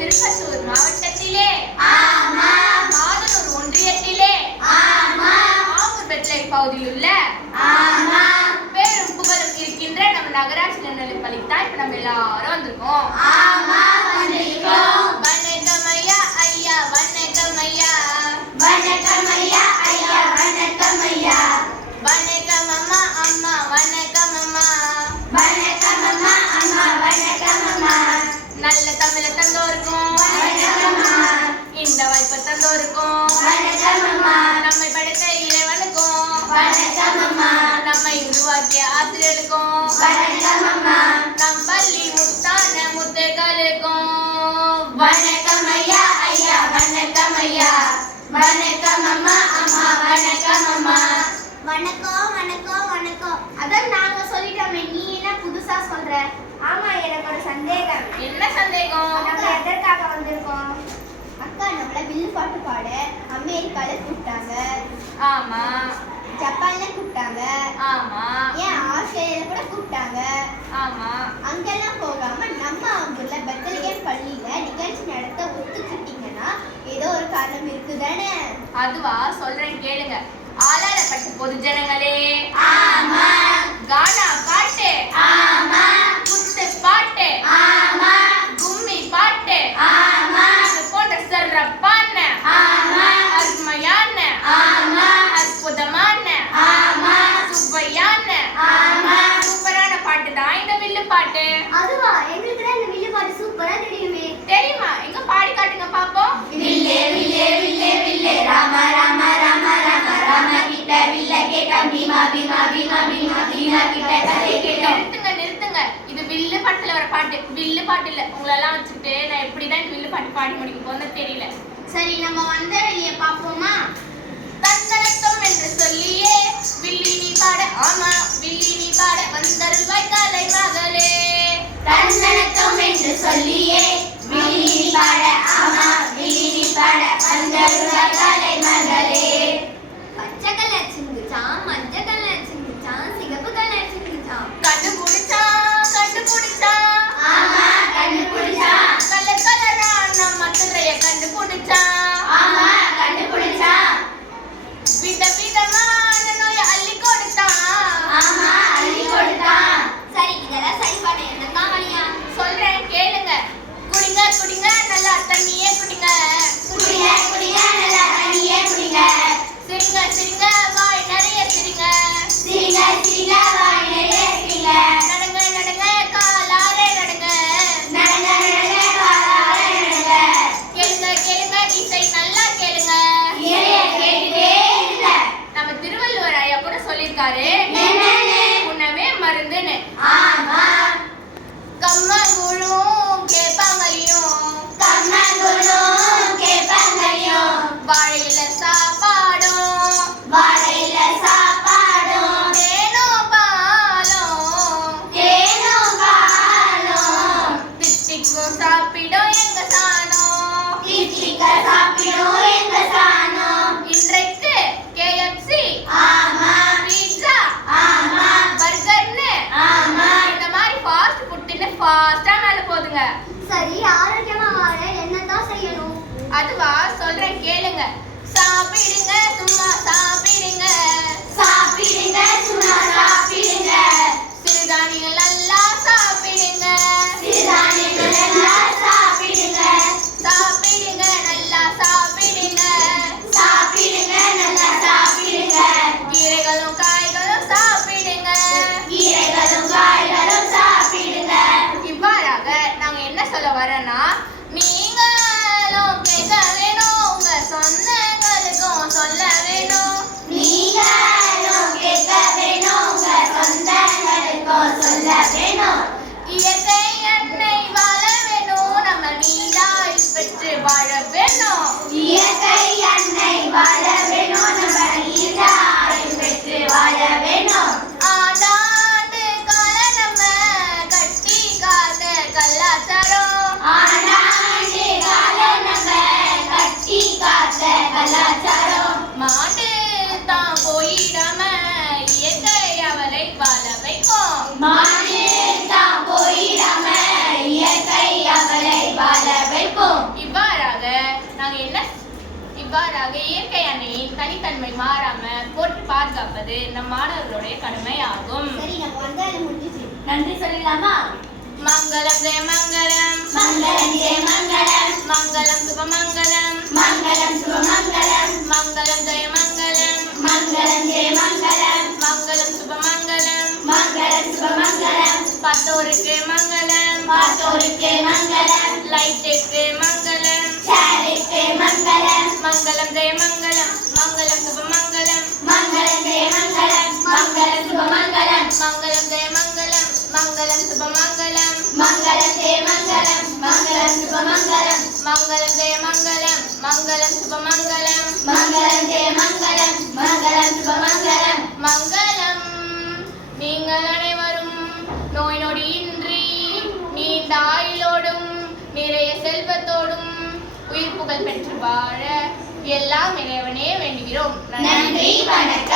திருப்பத்தூர் மாவட்டத்திலே மாதனூர் ஒன்றியத்திலே ஆமூர் பெட்லை பகுதியில் உள்ள பேரும் புகழும் இருக்கின்ற நம்ம நகராட்சி நலப்பள்ளிக்கு இப்ப நம்ம எல்லாரும் வந்திருக்கோம். வணக்கம் ஐயா, ஐயா வணக்கம் ஐயா. வணக்கம் ஐயா, ஐயா வணக்கம் ஐயா. வணக்கம் அம்மா, அம்மா வணக்கம் அம்மா. வணக்கம் அம்மா, அம்மா வணக்கம் அம்மா. நல்ல தமிழ தந்தோருக்கும் வணக்கம் அம்மா. இந்த வாய்ப்பு தந்தோருக்கும் வணக்கம் அம்மா. நம்மை படைத்த இறைவனுக்கும் வணக்கம் அம்மா. நம்மை உருவாக்கிய ஆசிரியர்களுக்கும் வணக்கம் அம்மா. நம் பள்ளி முத்தான முத்துகளுக்கும் வணக்கம் ஐயா, ஐயா வணக்கம் ஐயா. வணக்கம் அம்மா, அம்மா வணக்கம் அம்மா. வணக்கம் வணக்கம் வணக்கம். அதான் நாங்க சொல்லிட்டோமே, நீ என்ன புதுசா சொல்ற? ஆமா, எனக்கு ஒரு சந்தேகம். என்ன சந்தேகம்? நம்ம எதற்காக வந்திருக்கோம்? அக்கா நம்மள வில்லு பாட்டு பாட அமெரிக்கால கூப்பிட்டாங்க, ஆமா ஜப்பான்ல கூப்பிட்டாங்க, ஆமா ஏன் ஆஸ்திரேலியால கூட கூப்பிட்டாங்க. ஆமா அங்கெல்லாம் போகாம நம்ம ஊர்ல பெத்தலகேம் பள்ளியில நிகழ்ச்சி நடத்த ஒத்துக்கிட்டீங்கன்னா ஏதோ ஒரு காரணம் இருக்குதானே? அதுவா சொல்றேன் கேளுங்க. ஆளாளப்பட்ட பொதுஜனங்களே, ஆமா கானா பாட்டு, ஆமா குத்து பாட்டு, ஆமா கும்மி பாட்டு, ஆமா இது போன்ற சிறப்பான, ஆமா அருமையான, ஆமா அற்புதமான, ஆமா சுவையான, ஆமா சூப்பரான பாட்டு தான் இந்த வில்லு பாட்டு. அதுவா? எங்களுக்கு தான் இந்த வில்லு பாட்டு சூப்பரா தெரியுமே. தெரியுமா? எங்க பாடி காட்டுங்க பாப்போம். வில்லே வில்லே வில்லே வில்லே ராம ராம ராம ராம ராம கிட்ட வில்ல கேட்டோம் பீமா பீமா பீமா பீமா பீமா கிட்ட கதை கேட்டோம். நிறுத்துங்க நிறுத்துங்க, இது வில்லு பாட்டுல வர பாட்டு, வில்லு பாட்டு இல்ல. உங்களெல்லாம் வச்சுக்கிட்டு நான் எப்படிதான் இந்த வில்லு பாட்டு பாடி முடிக்க போன்னு தெரியல. சரி, நம்ம வந்த வெளிய பாப்போமா? தன்னடக்கம் என்று சொல்லியே வில்லி நீ பாட, ஆமா வில்லி நீ பாட வந்தருள்வாய் கலை மகளே. தன்னடக்கம் என்று சொல்லியே வில்லி பாட, ஆமா வில்லி பாட வந்தருள்வாய் கலை மகளே. பச்சை கலர் சிங்குச்சான், மஞ்சள் கலர் சிங்குச்சான், சிகப்பு கலர் சிங்குச்சான். கண்டுபிடிச்சா கண்டுபிடிச்சா, ஆமா கண்டுபிடிச்சா, கலர் கலரா நம்ம துறைய கண்டுபிடிச்சா, ஆமா கண்டுபிடிச்சா, வித விதமான நோயை அள்ளி கொடுத்தான், ஆமா அள்ளி கொடுத்தான். சரி, இதெல்லாம் சரி பண்ண என்னதான் வழியா? சொல்றேன் கேளுங்க. குடிங்க குடிங்க நல்லா தண்ணியே குடிங்க, குடிங்க குடிங்க நல்லா தண்ணியே குடிங்க, சிரிங்க சிரிங்க வாய் நிறைய சிரிங்க, சிரிங்க சிரிங்க வாய் நிறைய சிரிங்க, நடங்க நடங்க காலாரே நடங்க, நடங்க நடங்க காலார நடங்க, கேளுங்க கேளுங்க இசை நல்லா கேளுங்க. இறைய கேட்டுட்டே இருங்க. நம்ம திருவள்ளுவர் ஐயா கூட சொல்லியிருக்காரு, என்னன்னு? உணவே மருந்துன்னு. ஆமா கம்மங்கூழும் கேப்பாங்களையும் கம்மங்குளும் கேப்பங்களையும் வாழையில சாப்பாடும் வாழையில சாப்பாடும் தேனும் பாலும் தேனும் பாலும் தித்திக்கும் சாப்பிடும் எங்க சாணம். தித்திக்க சாப்பிடும் எங்க சாணம். இன்றைக்கு KFC, ஆமா பீட்சா, ஆமா பர்கர்னு ஆமா இந்த மாதிரி ஃபாஸ்ட் ஃபுட்னு ஃபாஸ்டா மேல போதுங்க. சரி, ஆரோக்கியமா வாழ என்னதான் செய்யணும்? அதுவா சொல்றேன் கேளுங்க. சாப்பிடுங்க சும்மா சாப்பிடுங்க, சாப்பிடுங்க சும்மா சாப்பிடுங்க, சிறுதானியங்கள் நல்லா சாப்பிடுங்க, சிறுதானியங்கள் எல்லாம் சாப்பிடுங்க, சாப்பிடுங்க நல்லா சாப்பிடுங்க, சாப்பிடுங்க நல்லா சாப்பிடுங்க, கீரைகளும் காய்களும் சாப்பிடுங்க. கீரைகளும் காய்களும் சாப்பிடுங்க. இவ்வாறாக நாங்க என்ன சொல்ல வரோம்னா, நீங்களும் கேட்க வேணும், உங்க சொந்தங்களுக்கும் சொல்ல வேணும். நீங்களும் கேட்க வேணும், உங்க சொந்தங்களுக்கும் சொல்ல வேணும். இயற்கை அன்னை வாழ வேணும், நம்ம நீடாய் பெற்று வாழ வேணும். இயற்கை அன்னை வாழ வேணும், நம்ம நீராய் பெற்று வாழ வேணும். ஆண்டாண்டு கால நம்ம கட்டி காத்த கலாச்சாரம், ஆண்டாண்டு காலம் நம்ம கட்டி காத்த கலாச்சாரம் மாண்டு தான் போயிடாம இயற்கை அவளை வாழ வைக்கும். மாடு தான் போயிடாம இயற்கை அவளை வாழ வைப்போம். இவ்வாறாக இயற்கை அன்னையின் தனித்தன்மை மாறாம போற்றி பாதுகாப்பது நம் மாணவர்களுடைய கடமையாகும். சரி, நம்ம வந்தாலும் முடிஞ்சிச்சு. நன்றி சொல்லிடலாமா? மங்களம் ஜெய மங்களம், மங்களம் ஜெய மங்களம், மங்களம் சுபமங்கலம், மங்களம் சுபமங்கலம், மங்களம் ஜெய மங்களம், மங்களம் ஜெய மங்களம், மங்களம் சுபமங்கலம், மங்களம் சுபமங்கலம், பட்டோருக்கு மங்களம், பார்த்தோருக்கு மங்களம், லைட்டுக்கு மங்களம், சாருக்கு மங்களம், மங்களம் ஜெய மங்களம், மங்களம் சுபமங்கலம், மங்களம் ஜெய மங்களம், மங்களம் சுபமங்கலம், மங்களம் ஜெய மங்களம், மங்களம் சுபமங்கலம், மங்களம் ஜெய மங்களம், மங்களம் சுபமங்கலம், மங்களம் ஜெய மங்களம், மங்களம் சுபமங்கலம், மங்களம் ஜெய மங்களம், மங்களம் சுபமங்கலம். மங்களம். நீங்கள் அனைவரும் நோய் நொடியின்றி நீண்ட ஆயுளோடும் நிறைய செல்வத்தோடும் உயிர் புகழ் பெற்று வாழ எல்லாம் இறைவனே வேண்டுகிறோம். நன்றி, வணக்கம்.